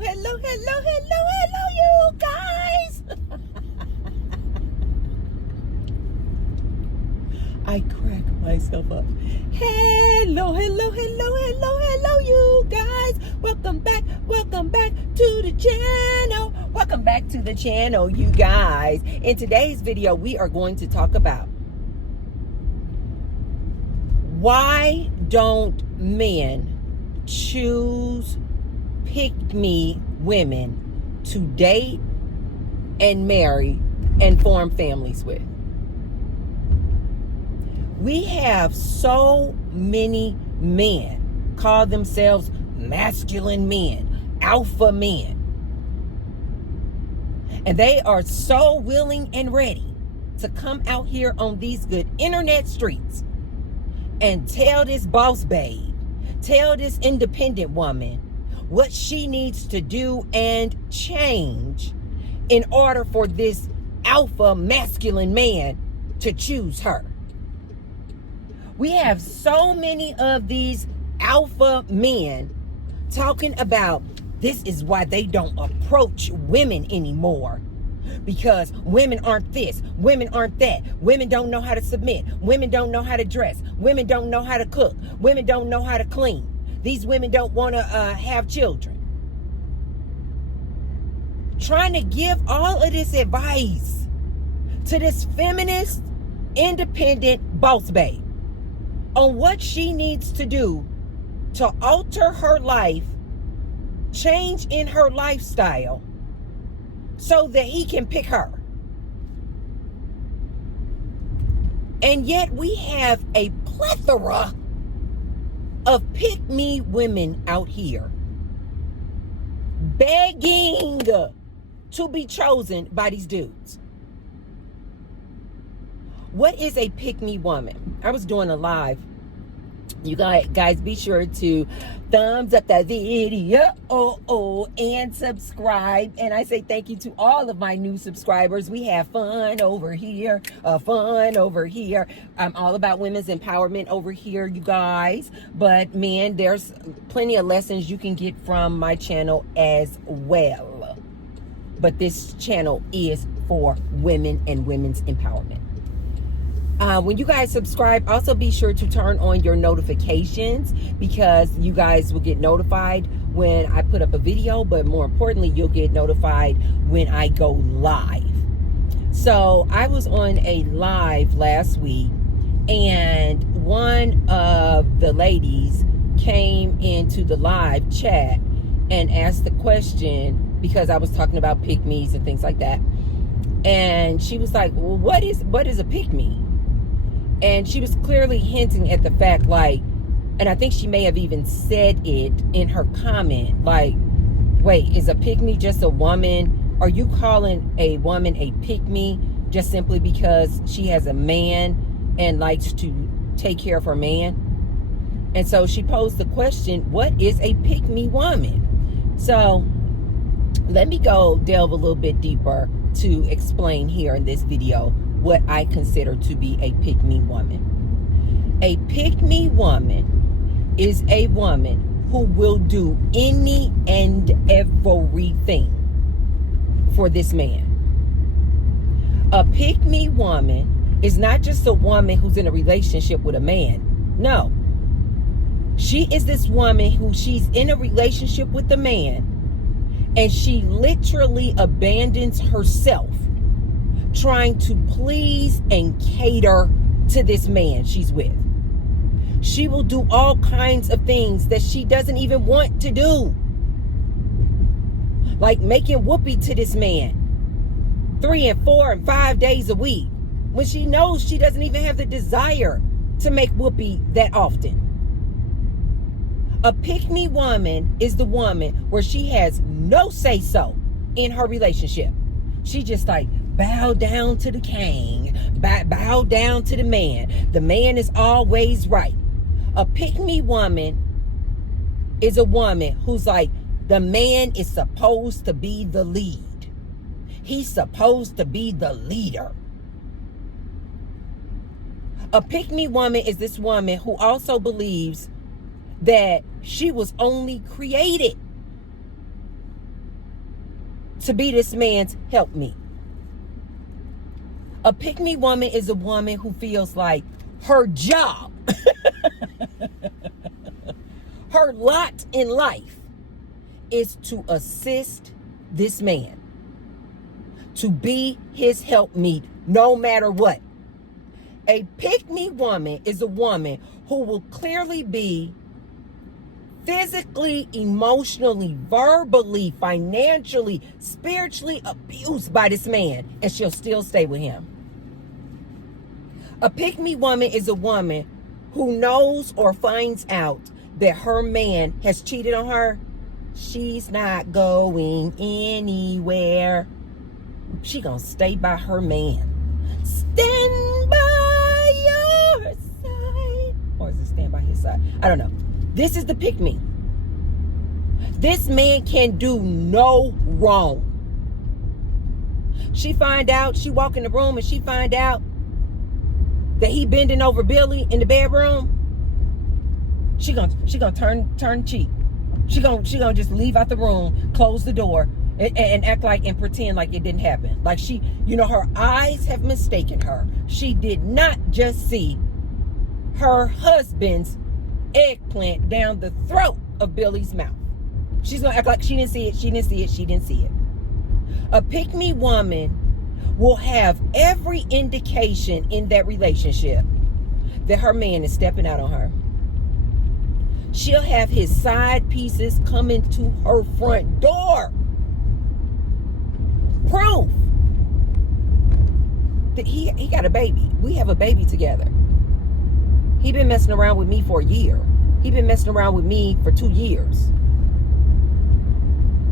hello, you guys. I crack myself up. Hello, you guys. Welcome back to the channel. Welcome back to the channel, you guys. In today's video, we are going to talk about why don't men choose pick-me women to date and marry and form families with. We have so many men call themselves masculine men, alpha men. And they are so willing and ready to come out here on these good internet streets and tell this boss babe, tell this independent woman what she needs to do and change in order for this alpha masculine man to choose her. We have so many of these alpha men talking about this is why they don't approach women anymore. Because women aren't this, women aren't that, women don't know how to submit, women don't know how to dress, women don't know how to cook, women don't know how to clean. These women don't want to have children. Trying to give all of this advice to this feminist, independent boss babe on what she needs to do to alter her life, change in her lifestyle, so that he can pick her. And yet we have a plethora of pick-me women out here begging to be chosen by these dudes. What is a pick-me woman? I was doing a live. You guys be sure to thumbs up the video and subscribe. And I say thank you to all of my new subscribers. We have fun over here, I'm all about women's empowerment over here, you guys. But man, there's plenty of lessons you can get from my channel as well. But this channel is for women and women's empowerment. When you guys subscribe, also be sure to turn on your notifications, because you guys will get notified when I put up a video, but more importantly, you'll get notified when I go live. So I was on a live last week, and one of the ladies came into the live chat and asked the question, because I was talking about pick-me's and things like that. And she was like, well, what is a pick-me? And she was clearly hinting at the fact, like, and I think she may have even said it in her comment, like, wait, is a pick-me just a woman? Are you calling a woman a pick-me just simply because she has a man and likes to take care of her man? And so she posed the question, what is a pick-me woman? So let me go delve a little bit deeper to explain here in this video what I consider to be a pick-me woman. A pick-me woman is a woman who will do any and everything for this man. A pick-me woman is not just a woman who's in a relationship with a man. No. She is this woman who she's in a relationship with a man, and she literally abandons herself trying to please and cater to this man she's with. She will do all kinds of things that she doesn't even want to do. Like making whoopee to this man 3 and 4 and 5 days a week, when she knows she doesn't even have the desire to make whoopee that often. A pick-me woman is the woman where she has no say-so in her relationship. She just like, bow down to the king, bow down to the man. The man is always right. A pick-me woman is a woman who's like, the man is supposed to be the lead. He's supposed to be the leader. A pick-me woman is this woman who also believes that she was only created to be this man's helpmeet. A pick-me woman is a woman who feels like her job, her lot in life is to assist this man, to be his helpmeet no matter what. A pick-me woman is a woman who will clearly be physically, emotionally, verbally, financially, spiritually abused by this man, and she'll still stay with him. A pick-me woman is a woman who knows or finds out that her man has cheated on her. She's not going anywhere. She gonna stay by her man. Stand by your side. Or is it stand by his side? I don't know. This is the pick-me. This man can do no wrong. She walk in the room and she find out that he bending over Billy in the bedroom. She gonna turn cheek. She gonna just leave out the room, close the door, and act like and pretend like it didn't happen. Like she, her eyes have mistaken her. She did not just see her husband's eggplant down the throat of Billy's mouth. She's gonna act like she didn't see it. She didn't see it. She didn't see it. A pick-me woman will have every indication in that relationship that her man is stepping out on her. She'll have his side pieces coming to her front door. Proof that he got a baby. We have a baby together. He been messing around with me for a year. He been messing around with me for 2 years.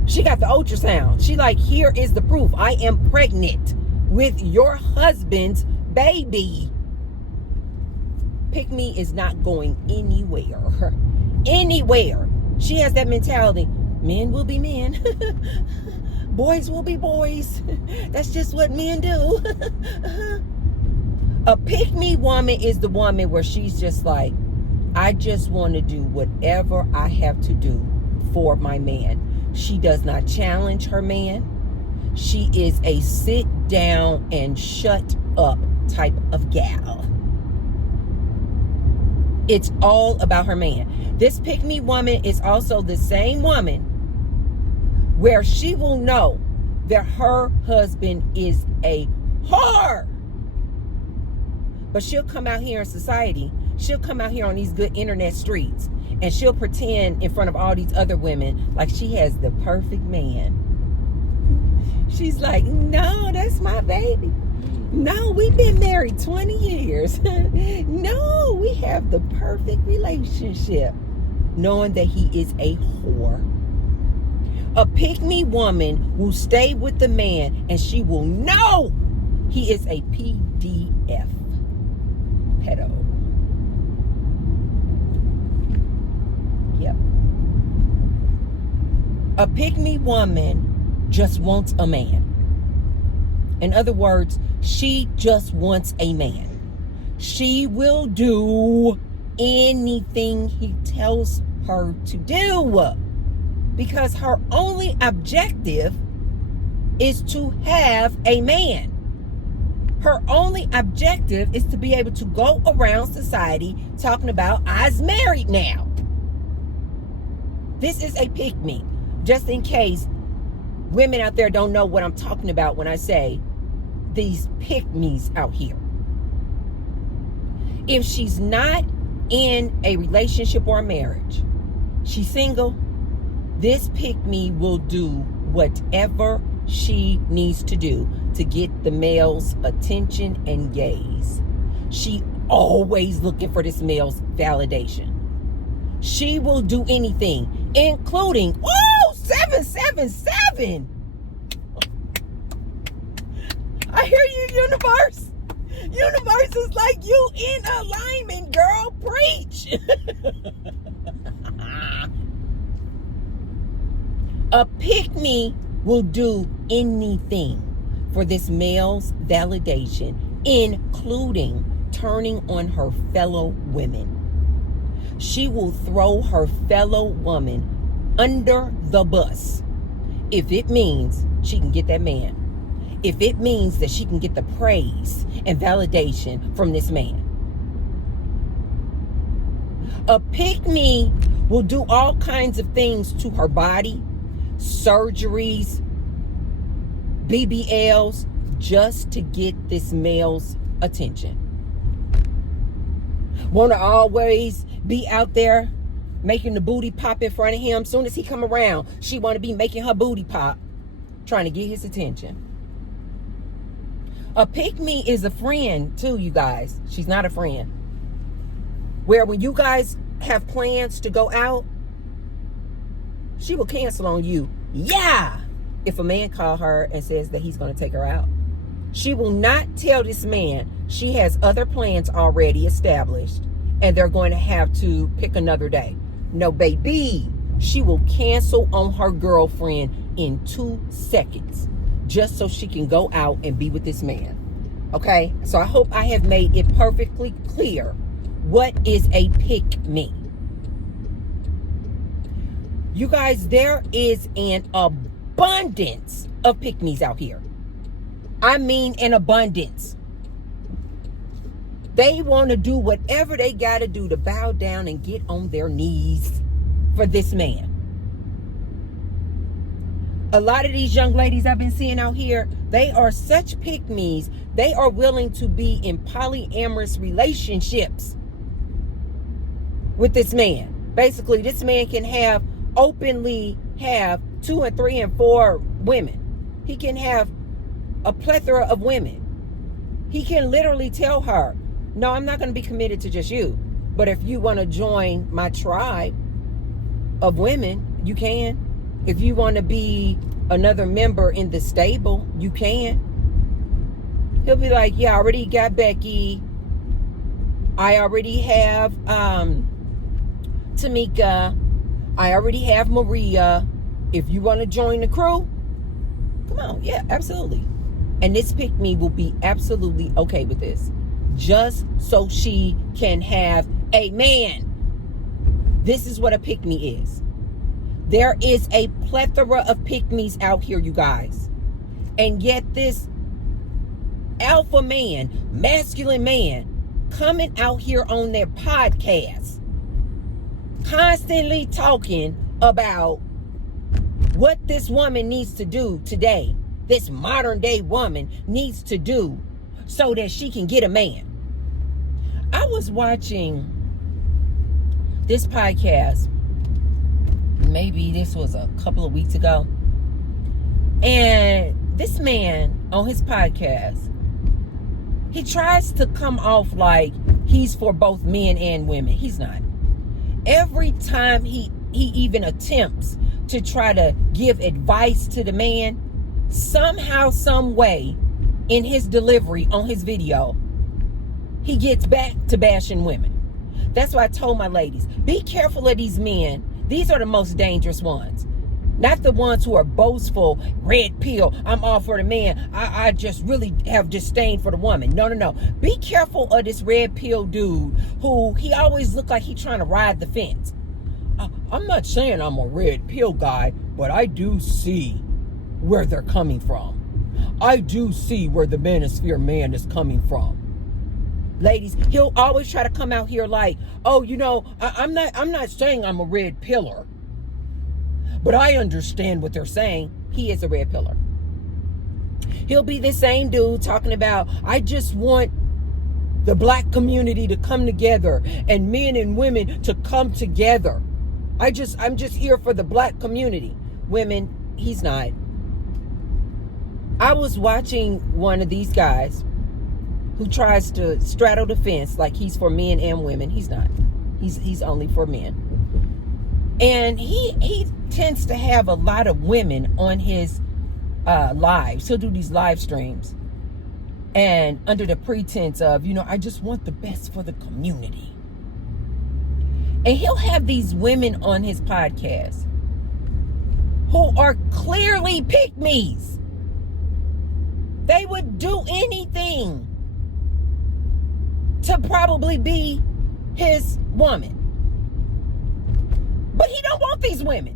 She got the ultrasound. She like, here is the proof. I am pregnant with your husband's baby. Pick me is not going anywhere. Anywhere. She has that mentality. Men will be men. Boys will be boys. That's just what men do. A pick-me woman is the woman where she's just like, I just want to do whatever I have to do for my man. She does not challenge her man. She is a sit down and shut up type of gal. It's all about her man. This pick-me woman is also the same woman where she will know that her husband is a whore. But she'll come out here in society. She'll come out here on these good internet streets. And she'll pretend in front of all these other women like she has the perfect man. She's like, no, that's my baby. No, we've been married 20 years. No, we have the perfect relationship. Knowing that he is a whore. A pick-me woman will stay with the man and she will know he is a PDF. Pedo. Yep. A pick-me woman just wants a man. In other words, she just wants a man. She will do anything he tells her to do because her only objective is to have a man. Her only objective is to be able to go around society talking about, I's married now. This is a pick-me. Just in case women out there don't know what I'm talking about when I say these pick-me's out here. If she's not in a relationship or a marriage, she's single, this pick-me will do whatever she needs to do to get the male's attention and gaze. She always looking for this male's validation. She will do anything, including, 777. I hear you, universe. Universe is like, you in alignment, girl. Preach. A pick-me will do anything for this male's validation, including turning on her fellow women. She will throw her fellow woman under the bus if it means she can get that man. If it means that she can get the praise and validation from this man. A pick-me will do all kinds of things to her body, surgeries, BBLs, just to get this male's attention. Want to always be out there making the booty pop in front of him. Soon as he come around, she want to be making her booty pop, trying to get his attention. A pick-me is a friend too, you guys. She's not a friend. Where when you guys have plans to go out, she will cancel on you. Yeah! If a man call her and says that he's going to take her out. She will not tell this man she has other plans already established and they're going to have to pick another day. No, baby. She will cancel on her girlfriend in 2 seconds just so she can go out and be with this man. Okay? So I hope I have made it perfectly clear. What is a pick-me? You guys, there is an abundance of pick-me's out here. I mean an abundance. They want to do whatever they got to do to bow down and get on their knees for this man. A lot of these young ladies I've been seeing out here, they are such pick-me's. They are willing to be in polyamorous relationships with this man. Basically, this man can openly have 2 and 3 and 4 women. He can have a plethora of women. He can literally tell her, no, I'm not going to be committed to just you. But if you want to join my tribe of women, you can. If you want to be another member in the stable, you can. He'll be like, yeah, I already got Becky. I already have Tamika. I already have Maria. If you want to join the crew, come on. Yeah, absolutely. And this pick-me will be absolutely okay with this. Just so she can have a man. This is what a pick-me is. There is a plethora of pick-me's out here, you guys. And yet this alpha man, masculine man, coming out here on their podcast, constantly talking about what this woman needs to do today. This modern day woman needs to do so that she can get a man. I was watching this podcast, maybe this was a couple of weeks ago, and this man on his podcast, he tries to come off like he's for both men and women. He's not. Every time he even attempts to try to give advice to the man, somehow, some way, in his delivery on his video, he gets back to bashing women. That's why I told my ladies, be careful of these men. These are the most dangerous ones. Not the ones who are boastful, red pill, I'm all for the man. I just really have disdain for the woman. No. Be careful of this red pill dude who he always look like he's trying to ride the fence. I'm not saying I'm a red pill guy, but I do see where they're coming from. I do see where the manosphere man is coming from. Ladies, he'll always try to come out here like, oh, I'm not saying I'm a red pillar, but I understand what they're saying. He is a red pillar. He'll be the same dude talking about, I just want the black community to come together and men and women to come together. I'm just here for the black community. Women, he's not. I was watching one of these guys who tries to straddle the fence like he's for men and women. He's not. He's only for men. And he tends to have a lot of women on his lives. He'll do these live streams. And under the pretense of, I just want the best for the community. And he'll have these women on his podcast who are clearly pick-me's. They would do anything to probably be his woman. But he don't want these women.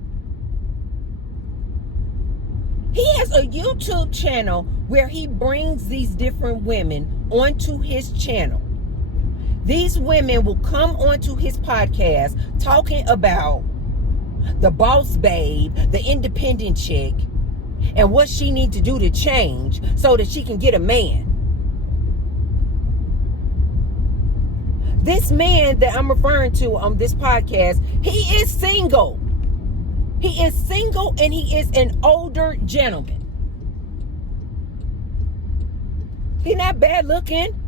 He has a YouTube channel where he brings these different women onto his channel. These women will come onto his podcast talking about the boss babe, the independent chick, and what she needs to do to change so that she can get a man. This man that I'm referring to on this podcast, he is single. He is single and he is an older gentleman. He's not bad looking.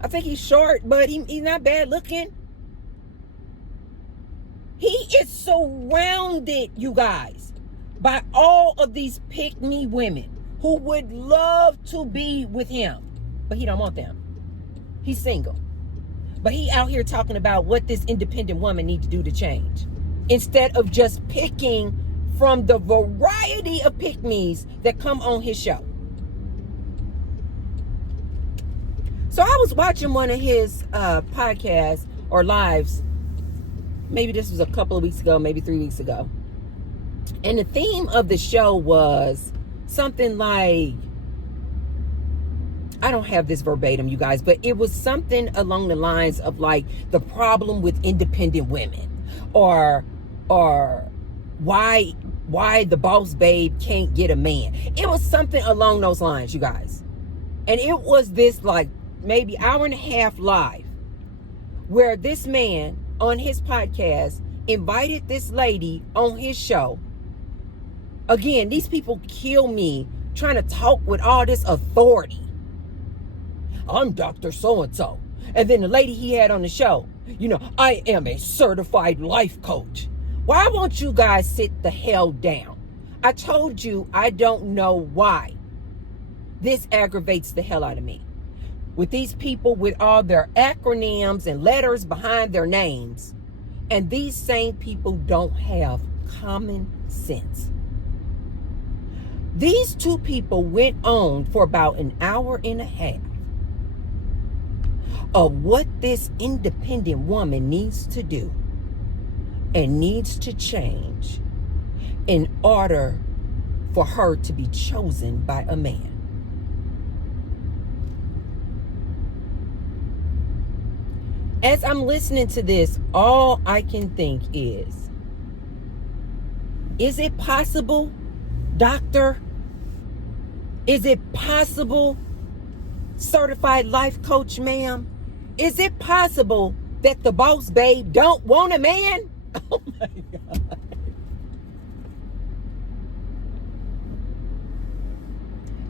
I think he's short, but he's not bad looking. He is surrounded, you guys, by all of these pick-me women who would love to be with him, but he don't want them. He's single. But he out here talking about what this independent woman needs to do to change, instead of just picking from the variety of pick-me's that come on his show. So I was watching one of his podcasts or lives. Maybe this was a couple of weeks ago, maybe 3 weeks ago. And the theme of the show was something like, I don't have this verbatim, you guys, but it was something along the lines of like the problem with independent women, or why the boss babe can't get a man. It was something along those lines, you guys. And it was this like maybe hour and a half live where this man on his podcast invited this lady on his show. Again, these people kill me trying to talk with all this authority. I'm Dr. So-and-so. And then the lady he had on the show, I am a certified life coach. Why won't you guys sit the hell down? I told you I don't know why. This aggravates the hell out of me. With these people with all their acronyms and letters behind their names, and these same people don't have common sense. These two people went on for about an hour and a half of what this independent woman needs to do and needs to change in order for her to be chosen by a man. As I'm listening to this, all I can think is it possible, doctor? Is it possible, certified life coach, ma'am? Is it possible that the boss babe don't want a man? Oh my God.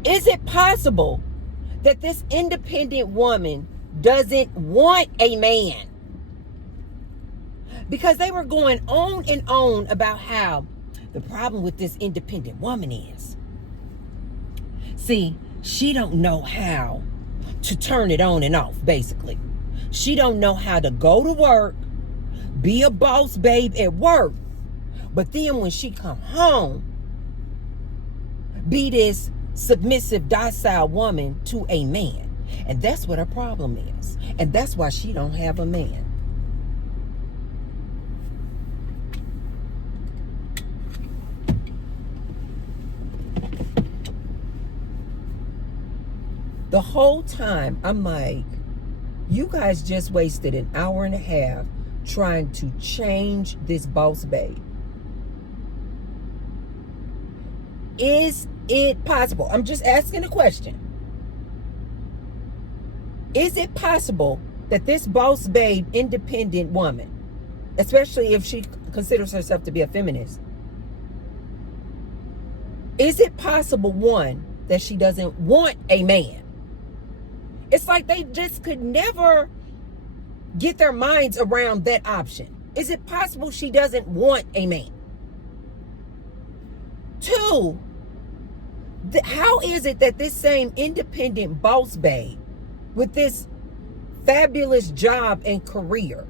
Is it possible that this independent woman doesn't want a man? Because they were going on and on about how the problem with this independent woman is, see, she don't know how to turn it on and off, basically. She don't know how to go to work, be a boss babe at work, but then when she come home, be this submissive, docile woman to a man. And that's what her problem is. And that's why she don't have a man. The whole time, I'm like, you guys just wasted an hour and a half trying to change this boss babe. Is it possible? I'm just asking a question. Is it possible that this boss babe, independent woman, especially if she considers herself to be a feminist, is it possible, one, that she doesn't want a man? It's like they just could never get their minds around that option. Is it possible she doesn't want a man? Two, how is it that this same independent boss babe with this fabulous job and career,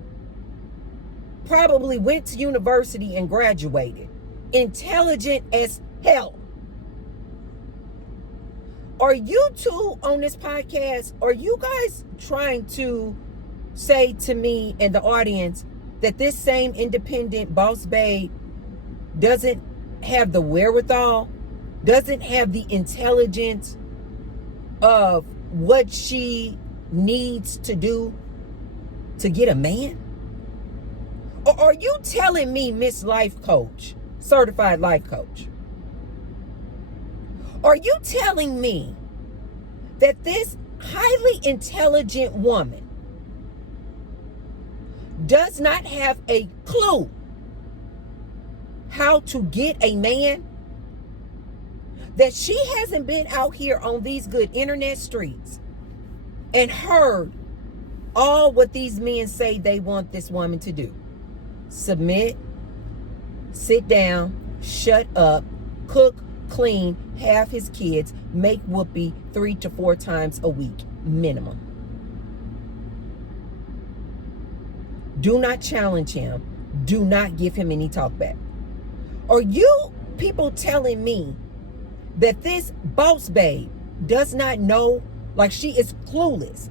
probably went to university and graduated, intelligent as hell, are you two on this podcast, are you guys trying to say to me and the audience that this same independent boss babe doesn't have the wherewithal doesn't have the intelligence of what she needs to do to get a man? Or are you telling me, Miss Life Coach, certified life coach, are you telling me that this highly intelligent woman does not have a clue how to get a man? That she hasn't been out here on these good internet streets and heard all what these men say they want this woman to do? Submit, sit down, shut up, cook, clean, have his kids, make whoopee 3 to 4 times a week, minimum. Do not challenge him. Do not give him any talk back. Are you people telling me that this boss babe does not know, like she is clueless,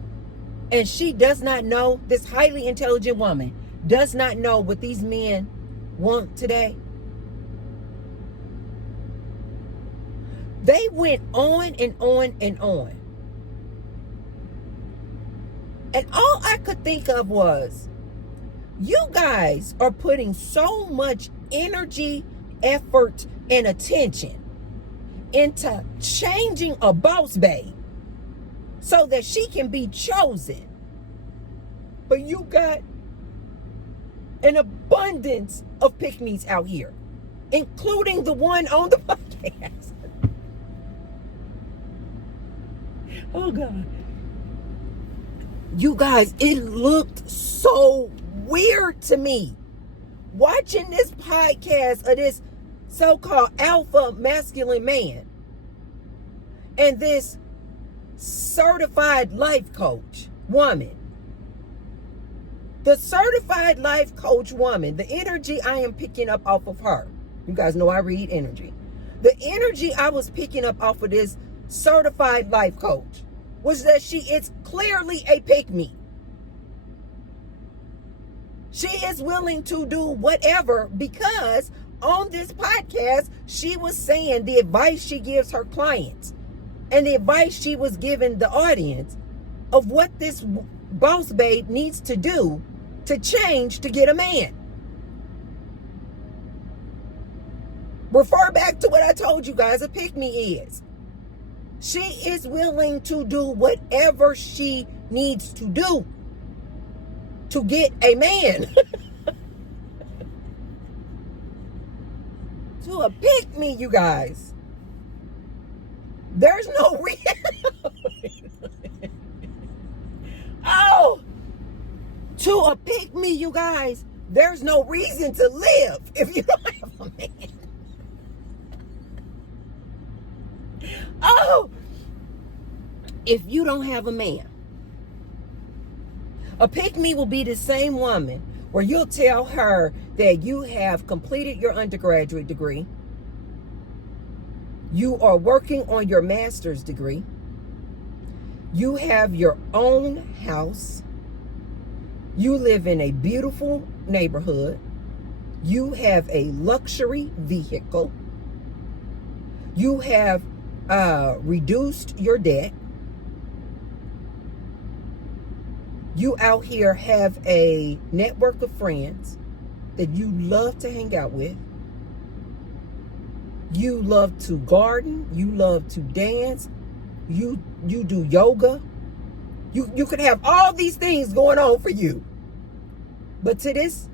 and she does not know, this highly intelligent woman does not know what these men want today? They went on and on and on. And all I could think of was, you guys are putting so much energy, effort, and attention into changing a boss babe so that she can be chosen. But you got an abundance of pick-me's out here, including the one on the podcast. Oh God. You guys, it looked so weird to me watching this podcast of this so-called alpha masculine man and this certified life coach woman. The certified life coach woman, the energy I am picking up off of her, you guys know I read energy. The energy I was picking up off of this certified life coach was that she is clearly a pick-me. She is willing to do whatever, because on this podcast, she was saying the advice she gives her clients and the advice she was giving the audience of what this boss babe needs to do to change to get a man. Refer back to what I told you guys a pick-me is. She is willing to do whatever she needs to do to get a man. To a pick-me, you guys. There's no reason. Oh, to a pick-me, you guys, there's no reason to live if you don't have a man. Oh, if you don't have a man. A pick-me will be the same woman where you'll tell her that you have completed your undergraduate degree, you are working on your master's degree, you have your own house, you live in a beautiful neighborhood, you have a luxury vehicle, you have reduced your debt, you out here have a network of friends that you love to hang out with, you love to garden, you love to dance, you do yoga, you could have all these things going on for you. But to this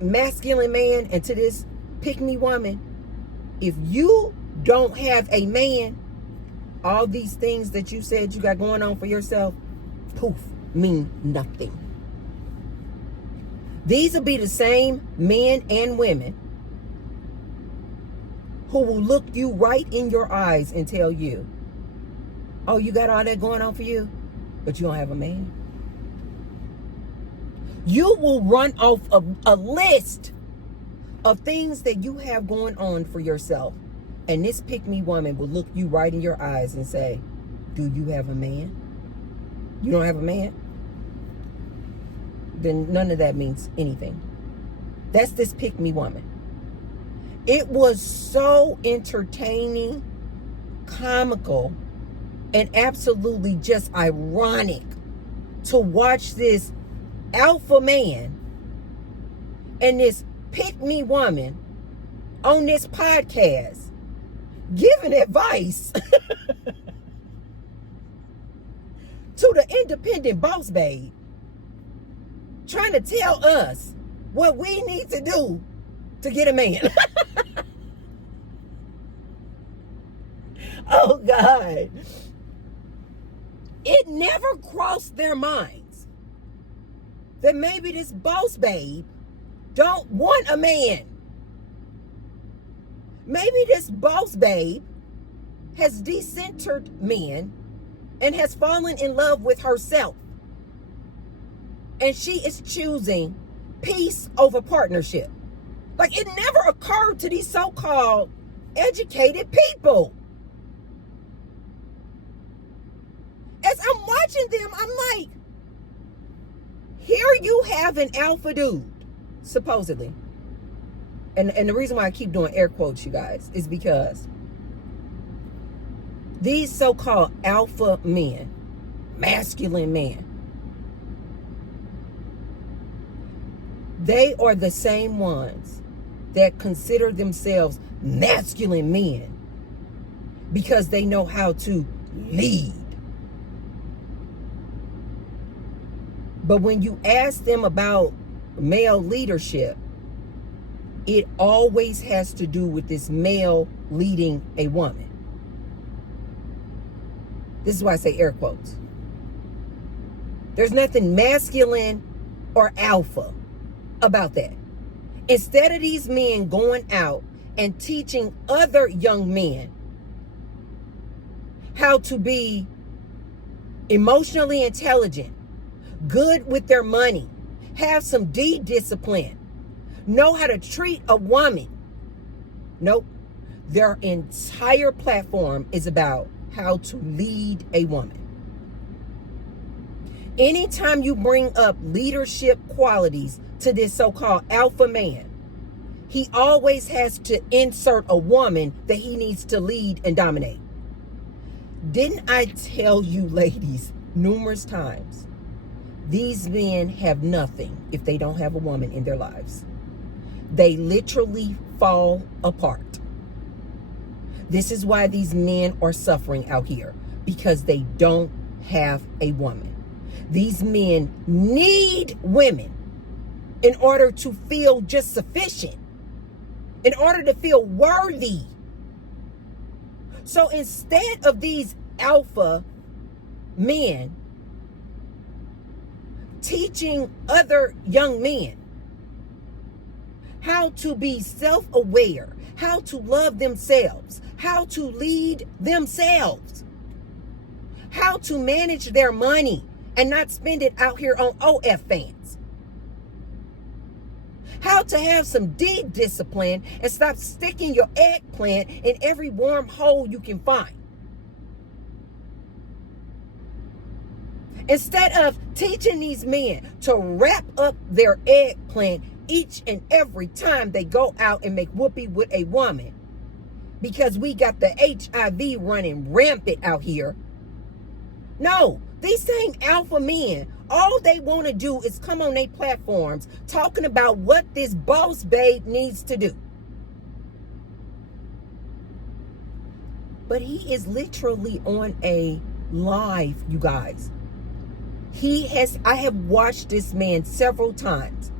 masculine man and to this pick-me woman, if you don't have a man, all these things that you said you got going on for yourself, poof, mean nothing. These will be the same men and women who will look you right in your eyes and tell you, oh, you got all that going on for you, but you don't have a man. You will run off a list of things that you have going on for yourself, and this pick-me woman will look you right in your eyes and say, do you have a man? You don't have a man? Then none of that means anything. That's this pick-me woman. It was so entertaining, comical, and absolutely just ironic to watch this alpha man and this pick-me woman on this podcast giving advice to the independent boss babe, trying to tell us what we need to do to get a man. Oh God. It never crossed their minds that maybe this boss babe don't want a man. Maybe this boss babe has decentered men and has fallen in love with herself. And she is choosing peace over partnership. Like, it never occurred to these so-called educated people. As I'm watching them, I'm like, here you have an alpha dude, supposedly. And the reason why I keep doing air quotes, you guys, is because these so-called alpha men, masculine men, they are the same ones that consider themselves masculine men because they know how to lead. But when you ask them about male leadership, it always has to do with this male leading a woman. This is why I say air quotes. There's nothing masculine or alpha about that. Instead of these men going out and teaching other young men how to be emotionally intelligent, good with their money, have some D discipline, know how to treat a woman. Nope. Their entire platform is about how to lead a woman. Anytime you bring up leadership qualities to this so-called alpha man, he always has to insert a woman that he needs to lead and dominate. Didn't I tell you, ladies, numerous times, these men have nothing if they don't have a woman in their lives. They literally fall apart. This is why these men are suffering out here, because they don't have a woman. These men need women in order to feel just sufficient, in order to feel worthy. So instead of these alpha men teaching other young men how to be self-aware, how to love themselves, how to lead themselves, how to manage their money and not spend it out here on OF fans, how to have some D discipline and stop sticking your eggplant in every warm hole you can find. Instead of teaching these men to wrap up their eggplant each and every time they go out and make whoopee with a woman, because we got the HIV running rampant out here. No, these same alpha men, all they want to do is come on their platforms talking about what this boss babe needs to do. But he is literally on a live, you guys. I have watched this man several times.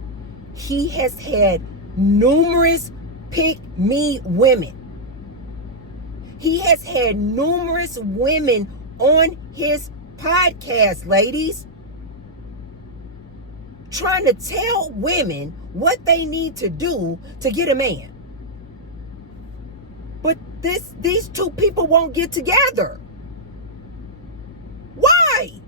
He has had numerous pick-me women. He has had numerous women on his podcast, ladies, trying to tell women what they need to do to get a man. But these two people won't get together. Why?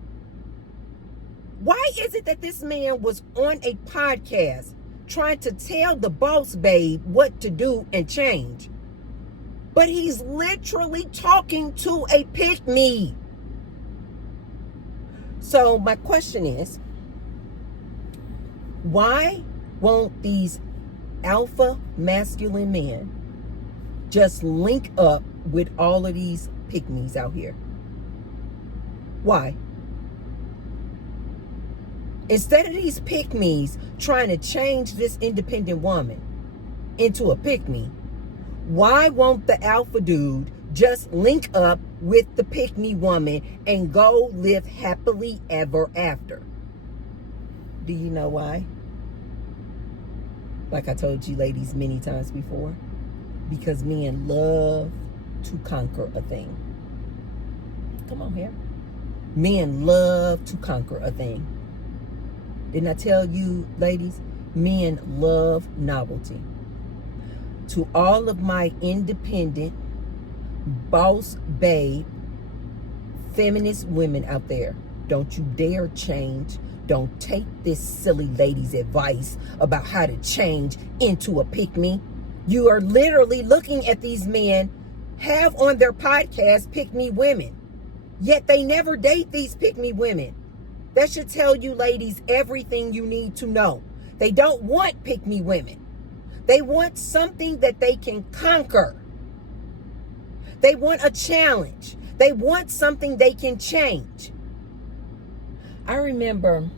Why is it that this man was on a podcast trying to tell the boss babe what to do and change, but he's literally talking to a pick-me? So my question is, why won't these alpha masculine men just link up with all of these pygmies out here? Why? Instead of these pygmies trying to change this independent woman into a pygmy, why won't the alpha dude just link up with the pygmy woman and go live happily ever after? Do you know why? Like I told you ladies many times before, because men love to conquer a thing. Come on here. Men love to conquer a thing. Didn't I tell you, ladies? Men love novelty. To all of my independent, boss babe, feminist women out there, don't you dare change. Don't take this silly lady's advice about how to change into a pick-me. You are literally looking at these men have on their podcast pick-me women, yet they never date these pick-me women. That should tell you ladies everything you need to know. They don't want pick-me women. They want something that they can conquer. They want a challenge. They want something they can change. I remember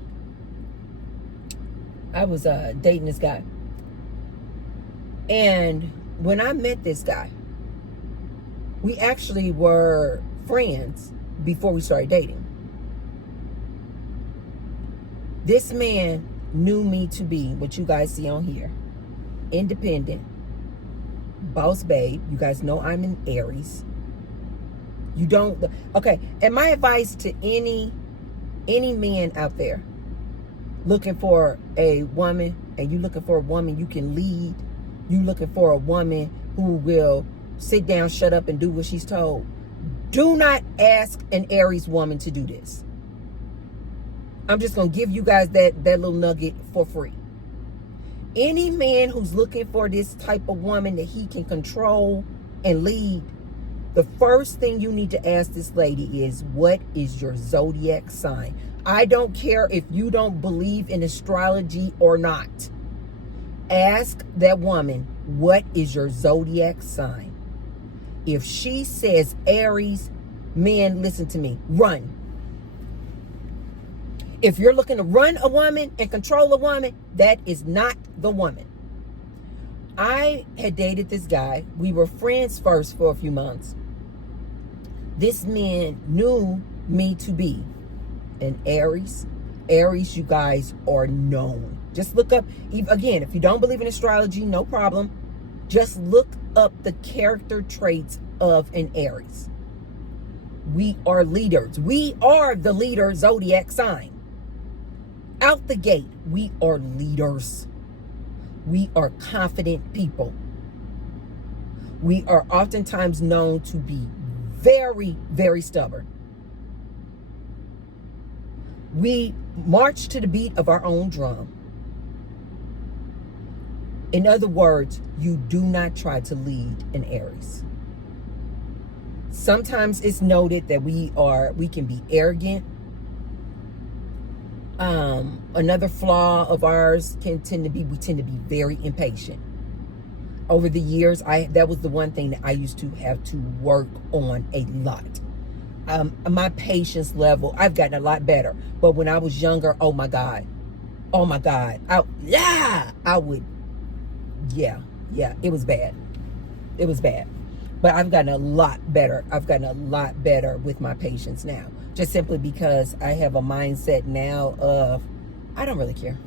I was dating this guy. And when I met this guy, we actually were friends before we started dating. This man knew me to be what you guys see on here. Independent, boss babe. You guys know I'm an Aries. You don't, okay, and my advice to any man out there looking for a woman, and you looking for a woman you can lead, you looking for a woman who will sit down, shut up, and do what she's told, do not ask an Aries woman to do this. I'm just going to give you guys that little nugget for free. Any man who's looking for this type of woman that he can control and lead, the first thing you need to ask this lady is, what is your zodiac sign? I don't care if you don't believe in astrology or not. Ask that woman, what is your zodiac sign? If she says Aries, men, listen to me, run. If you're looking to run a woman and control a woman, that is not the woman. I had dated this guy. We were friends first for a few months. This man knew me to be an Aries. Aries, you guys are known. Just look up, again, if you don't believe in astrology, no problem. Just look up the character traits of an Aries. We are leaders. We are the leader zodiac sign. Out the gate, we are leaders. We are confident people. We are oftentimes known to be very, very stubborn. We march to the beat of our own drum. In other words, you do not try to lead an Aries. Sometimes it's noted that we can be arrogant. Another flaw of ours we tend to be very impatient. Over the years, that was the one thing that I used to have to work on a lot. My patience level, I've gotten a lot better. But when I was younger, oh my God, it was bad. It was bad. But I've gotten a lot better. I've gotten a lot better with my patience now. Just simply because I have a mindset now of, I don't really care.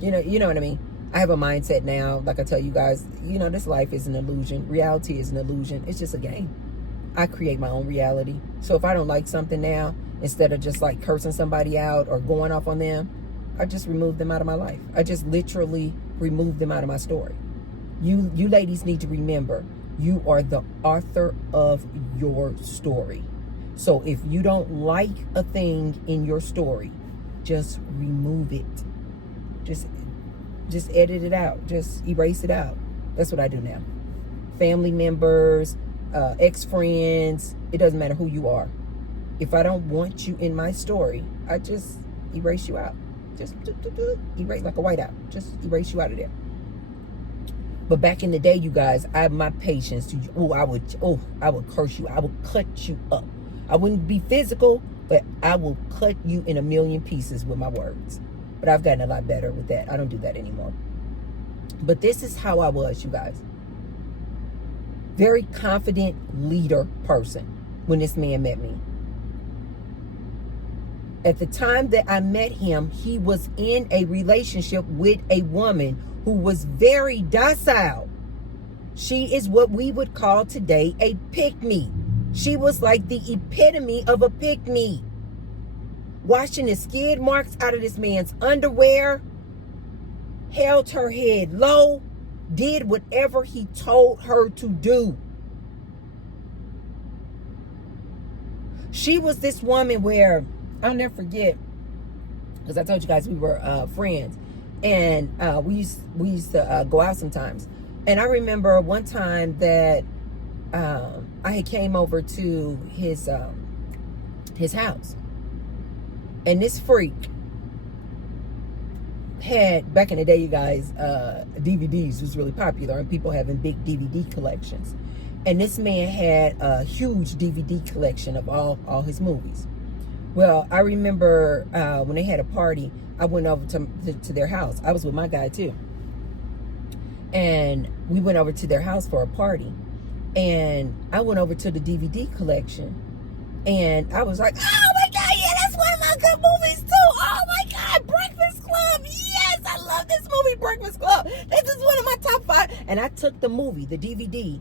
You know what I mean? I have a mindset now, like I tell you guys, this life is an illusion. Reality is an illusion. It's just a game. I create my own reality. So if I don't like something now, instead of just like cursing somebody out or going off on them, I just remove them out of my life. I just literally remove them out of my story. You ladies need to remember, you are the author of your story. So if you don't like a thing in your story, just remove it. Just edit it out. Just erase it out. That's what I do now. Family members, ex-friends, it doesn't matter who you are. If I don't want you in my story, I just erase you out. Just erase like a whiteout. Just erase you out of there. But back in the day, you guys, I had my patience. I would curse you. I would cut you up. I wouldn't be physical, but I will cut you in a million pieces with my words. But I've gotten a lot better with that. I don't do that anymore. But this is how I was, you guys. Very confident leader person when this man met me. At the time that I met him, he was in a relationship with a woman who was very docile. She is what we would call today a pick-me. She was like the epitome of a pick-me. Washing the skid marks out of this man's underwear, held her head low, did whatever he told her to do. She was this woman where, I'll never forget, because I told you guys we were friends, and we used to go out sometimes. And I remember one time that I had came over to his house, and this freak had, back in the day, you guys, DVDs was really popular, and people having big DVD collections. And this man had a huge DVD collection of all his movies. Well, I remember when they had a party, I went over to their house. I was with my guy too. And we went over to their house for a party. And I went over to the DVD collection. And I was like, oh my God, yeah, that's one of my good movies too. Oh my God, Breakfast Club. Yes, I love this movie, Breakfast Club. This is one of my top 5. And I took the movie, the DVD.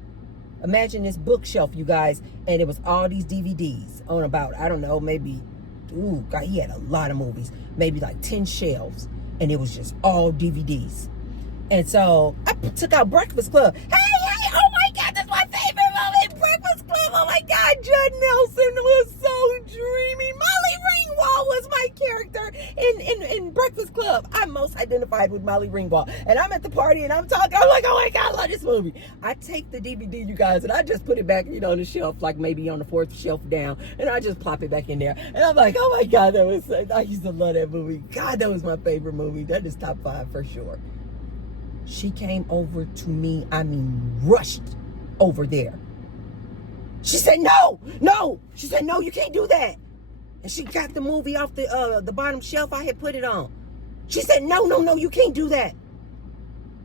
Imagine this bookshelf, you guys. And it was all these DVDs on about, I don't know, maybe, ooh, God, he had a lot of movies. Maybe like 10 shelves. And it was just all DVDs. And so I took out Breakfast Club. Hey, oh my God, that's my favorite movie, Breakfast Club. Oh my God, Judd Nelson was so dreamy. Molly Ringwald was my character in Breakfast Club. I most identified with Molly Ringwald. And I'm at the party and I'm talking. I'm like, oh my God, I love this movie. I take the DVD, you guys, and I just put it back, on the shelf, like maybe on the 4th shelf down. And I just plop it back in there. And I'm like, oh my God, I used to love that movie. God, that was my favorite movie. That is top 5 for sure. She came over to me, rushed over there. She said, no. She said, no, you can't do that. And she got the movie off the bottom shelf I had put it on. She said, no, you can't do that.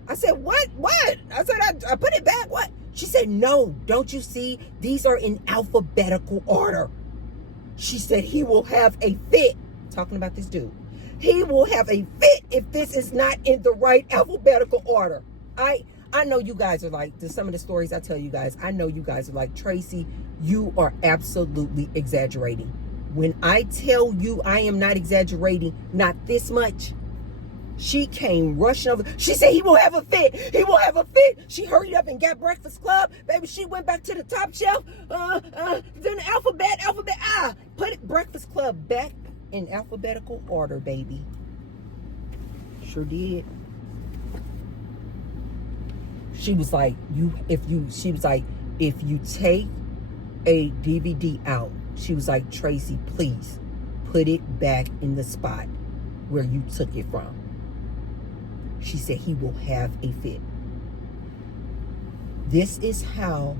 I said, what? I said, I put it back, what? She said, no, don't you see? These are in alphabetical order. She said, he will have a fit. Talking about this dude. He will have a fit if this is not in the right alphabetical order. I know you guys are like, some of the stories I tell you guys, I know you guys are like, Tracy, you are absolutely exaggerating. When I tell you I am not exaggerating, not this much. She came rushing over. She said, he will have a fit. He will have a fit. She hurried up and got Breakfast Club. Baby, she went back to the top shelf. Then alphabet. Put it, Breakfast Club back in alphabetical order, baby. Sure did. She was like, if you take a DVD out, she was like, Tracy, please put it back in the spot where you took it from. She said, he will have a fit. This is how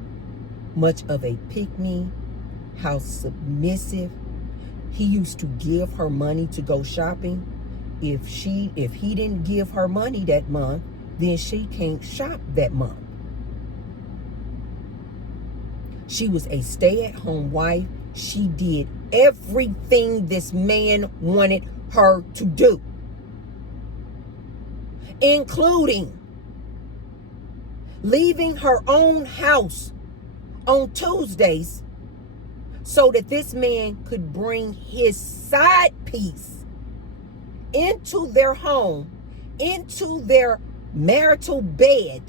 much of a pick-me, how submissive. He used to give her money to go shopping. If he didn't give her money that month, then she can't shop that month. She was a stay-at-home wife. She did everything this man wanted her to do, including leaving her own house on Tuesdays so that this man could bring his side piece into their home, into their marital bed,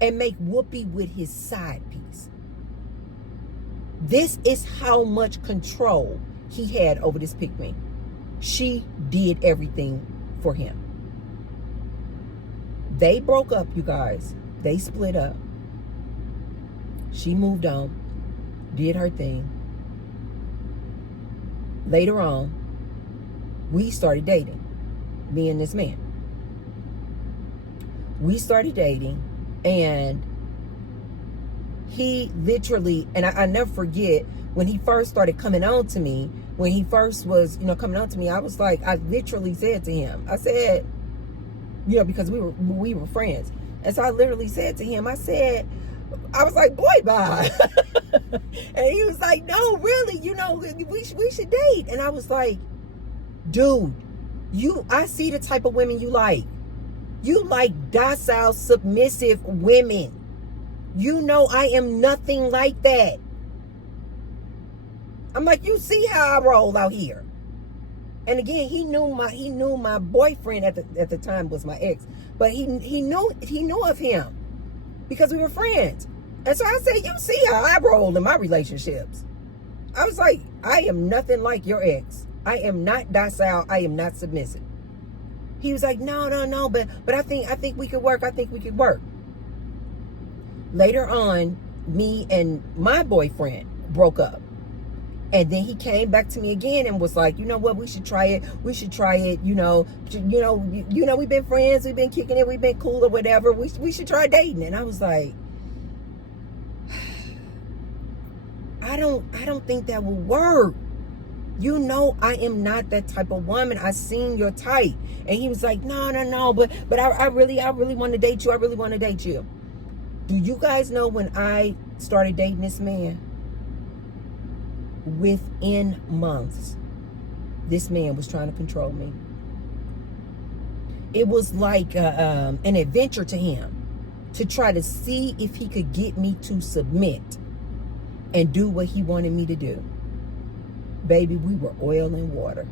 and make whoopee with his side piece. This is how much control he had over this pick-me. She did everything for him. They broke up, you guys. They split up. She moved on, did her thing. Later on, we started dating, me and this man. We started dating, and he literally, and I never forget, when he first started coming on to me, when he first was, coming on to me, I was like, I literally said to him, I said, because we were friends. And so I literally said to him, I was like, boy, bye. And he was like, no, really, we should date. And I was like, dude, I see the type of women you like. You like docile, submissive women. I am nothing like that. I'm like, you see how I roll out here. And again, he knew my boyfriend at the time was my ex, but he knew of him because we were friends. And so I said, you see how I roll in my relationships. I was like, I am nothing like your ex. I am not docile. I am not submissive. He was like, no, but I think we could work. I think we could work. Later on, me and my boyfriend broke up. And then he came back to me again and was like, you know what, we should try it. We should try it. We've been friends, we've been kicking it, we've been cool or whatever. We should try dating. And I was like, I don't think that will work. I am not that type of woman. I seen your type. And he was like, no, but I really want to date you. I really want to date you. Do you guys know when I started dating this man? Within months, this man was trying to control me. It was like an adventure to him to try to see if he could get me to submit and do what he wanted me to do. Baby, we were oil and water.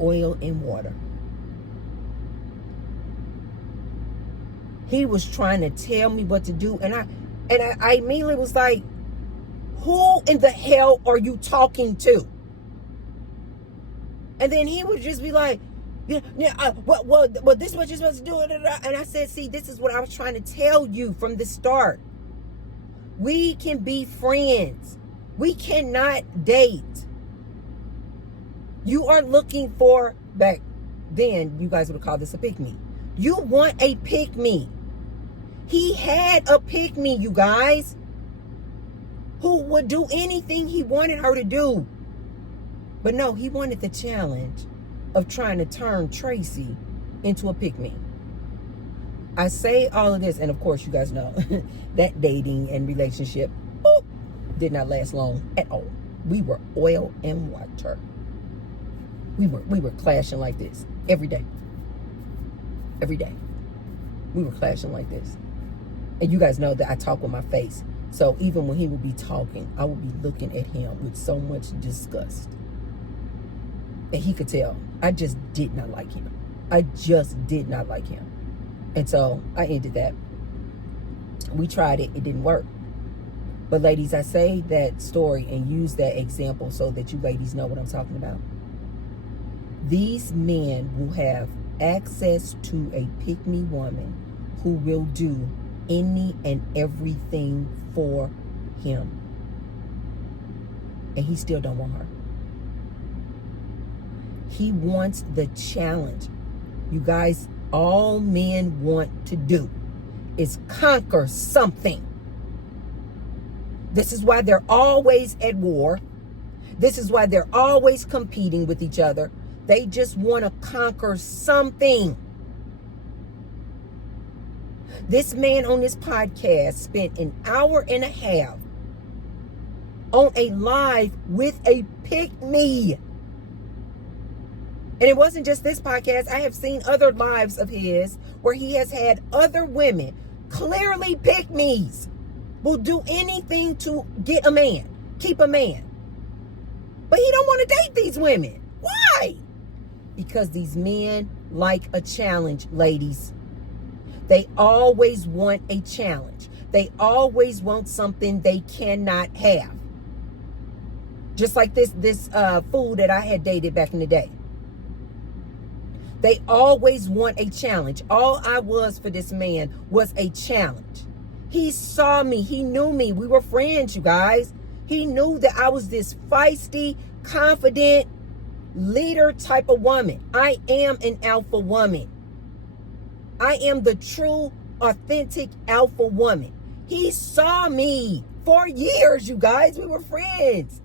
Oil and water. He was trying to tell me what to do, and I immediately was like, who in the hell are you talking to? And then he would just be like, well, this is what you're supposed to do. And I said, see, this is what I was trying to tell you from the start. We can be friends. We cannot date. You are looking for, back then, you guys would have called this a pick-me. You want a pick-me. He had a pick-me, you guys, who would do anything he wanted her to do. But no, he wanted the challenge of trying to turn Tracy into a pick-me. I say all of this, and of course you guys know that dating and relationship did not last long at all. We were oil and water. We were clashing like this every day. Every day. We were clashing like this. And you guys know that I talk with my face. So even when he would be talking, I would be looking at him with so much disgust. And he could tell I just did not like him. I just did not like him. And so I ended that. We tried it. It didn't work. But ladies, I say that story and use that example so that you ladies know what I'm talking about. These men will have access to a pick-me woman who will do any and everything for him. And he still don't want her. He wants the challenge. You guys, all men want to do is conquer something. This is why they're always at war. This is why they're always competing with each other. They just want to conquer something. This man on this podcast spent an hour and a half on a live with a pick-me. And it wasn't just this podcast. I have seen other lives of his where he has had other women, clearly pick-me's, will do anything to get a man, keep a man. But he don't want to date these women. Why? Because these men like a challenge, ladies. They always want a challenge. They always want something they cannot have. Just like this fool that I had dated back in the day. They always want a challenge. All I was for this man was a challenge. He saw me. He knew me. We were friends, you guys. He knew that I was this feisty, confident, leader type of woman. I am an alpha woman. I am the true, authentic alpha woman. He saw me for years, you guys. We were friends.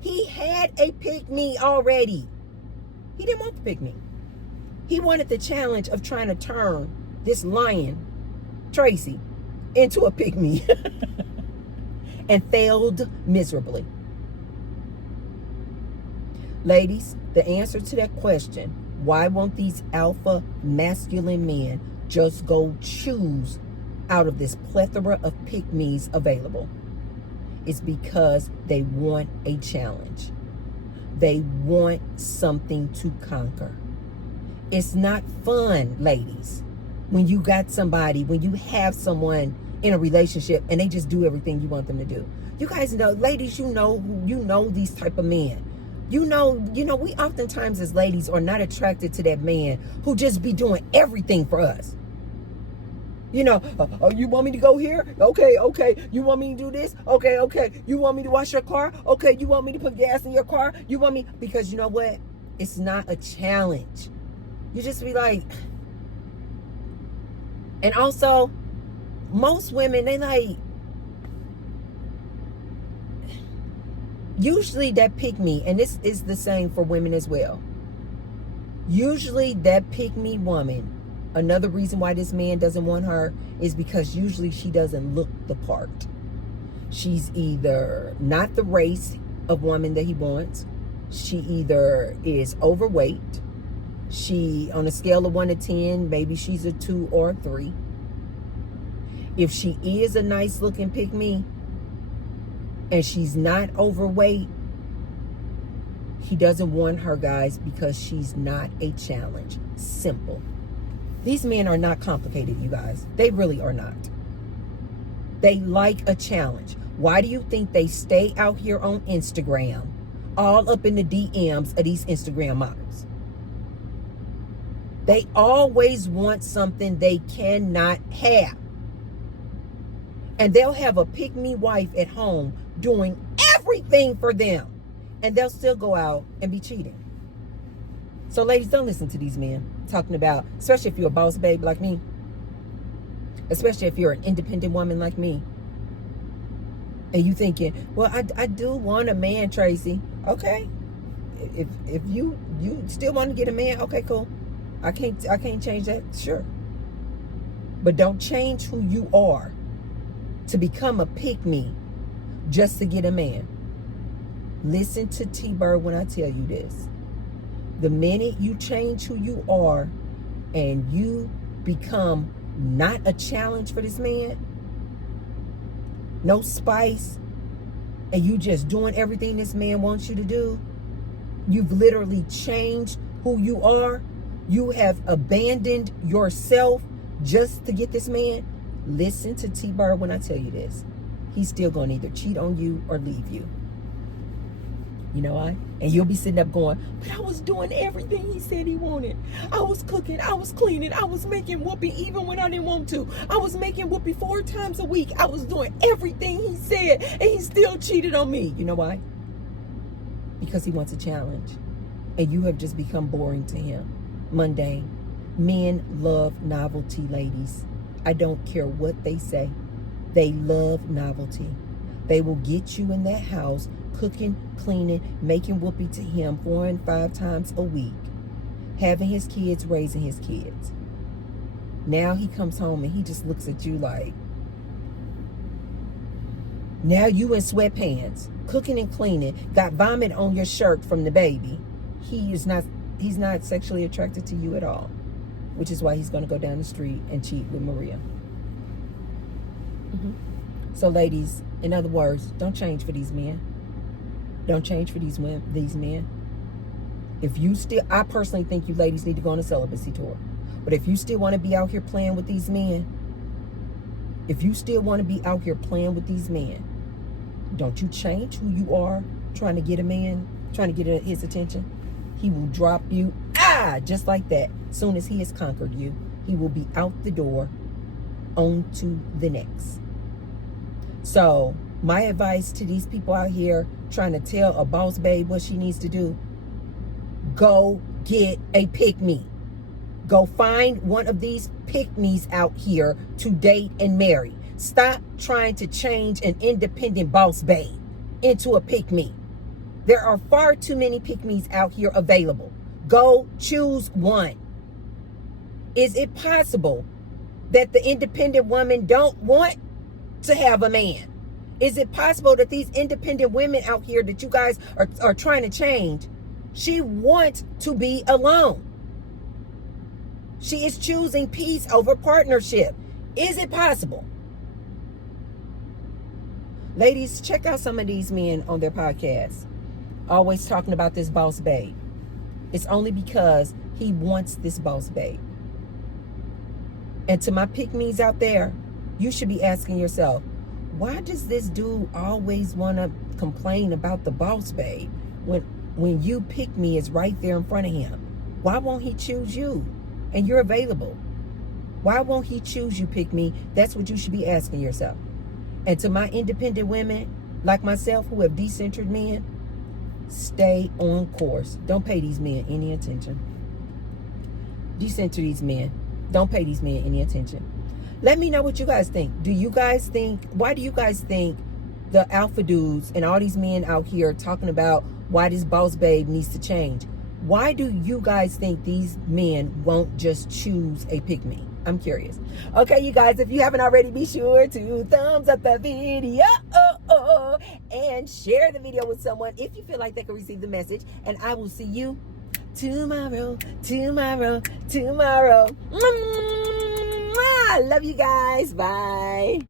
He had a pick-me already. He didn't want the pick-me. He wanted the challenge of trying to turn this lion, Tracy, into a pick-me. And failed miserably. Ladies, the answer to that question, why won't these alpha masculine men just go choose out of this plethora of pick-me's available? It's because they want a challenge. They want something to conquer. It's not fun, ladies, when you got somebody, when you have someone in a relationship and they just do everything you want them to do. You guys know, ladies, you know these type of men. You know, we oftentimes as ladies are not attracted to that man who just be doing everything for us. You know, oh, you want me to go here? Okay. You want me to do this? Okay. You want me to wash your car? Okay. You want me to put gas in your car? You want me? Because you know what? It's not a challenge. You just be like, and also, most women, they like, usually that pick me, and this is the same for women as well. Usually that pick me woman, another reason why this man doesn't want her is because usually she doesn't look the part. She's either not the race of woman that he wants. She either is overweight. She, on a scale of 1 to 10, maybe she's a 2 or a 3. If she is a nice looking pick me and she's not overweight, he doesn't want her, guys, because she's not a challenge. Simple. These men are not complicated, you guys. They really are not. They like a challenge. Why do you think they stay out here on Instagram, all up in the DMs of these Instagram models? They always want something they cannot have. And they'll have a pick-me wife at home doing everything for them. And they'll still go out and be cheating. So ladies, don't listen to these men talking about, especially if you're a boss babe like me. Especially if you're an independent woman like me. And you thinking, well, I do want a man, Tracy. Okay. If you still want to get a man, okay, cool. I can't change that, sure. But don't change who you are to become a pick-me just to get a man. Listen to T-Bird when I tell you this. The minute you change who you are and you become not a challenge for this man, no spice, and you just doing everything this man wants you to do, you've literally changed who you are. You have abandoned yourself just to get this man. Listen to T-Bird when I tell you this. He's still going to either cheat on you or leave you. You know why? And you'll be sitting up going, but I was doing everything he said he wanted. I was cooking, I was cleaning, I was making whoopee even when I didn't want to. I was making whoopee 4 times a week. I was doing everything he said, and he still cheated on me. You know why? Because he wants a challenge. And you have just become boring to him. Mundane. Men love novelty, ladies. I don't care what they say. They love novelty. They will get you in that house cooking, cleaning, making whoopee to him 4 and 5 times a week, having his kids, raising his kids. Now he comes home and he just looks at you like, now you in sweatpants, cooking and cleaning, got vomit on your shirt from the baby. He's not sexually attracted to you at all, which is why he's going to go down the street and cheat with Maria. So ladies, in other words, don't change for these men. Don't change for these men. If you still, I personally think you ladies need to go on a celibacy tour. But if you still want to be out here playing with these men, don't you change who you are trying to get a man, trying to get his attention. He will drop you, just like that. Soon as he has conquered you, he will be out the door, on to the next. So my advice to these people out here trying to tell a boss babe what she needs to do, go get a pick-me. Go find one of these pick-me's out here to date and marry. Stop trying to change an independent boss babe into a pick-me. There are far too many pick-me's out here available. Go choose one. Is it possible that the independent woman don't want to have a man? Is it possible that these independent women out here that you guys are trying to change, she wants to be alone? She is choosing peace over partnership. Is it possible? Ladies, check out some of these men on their podcasts, always talking about this boss babe. It's only because he wants this boss babe. And to my pick-me's out there, you should be asking yourself, why does this dude always want to complain about the boss babe when you pick me is right there in front of him? Why won't he choose you? And you're available. Why won't he choose you, pick me? That's what you should be asking yourself. And to my independent women like myself who have decentered men, stay on course. Don't pay these men any attention. Decenter these men. Don't pay these men any attention. Let me know what you guys think. Why do you guys think the alpha dudes and all these men out here talking about why this boss babe needs to change? Why do you guys think these men won't just choose a pick-me? I'm curious. Okay, you guys, if you haven't already, be sure to thumbs up the video and share the video with someone if you feel like they can receive the message. And I will see you tomorrow. I love you guys. Bye.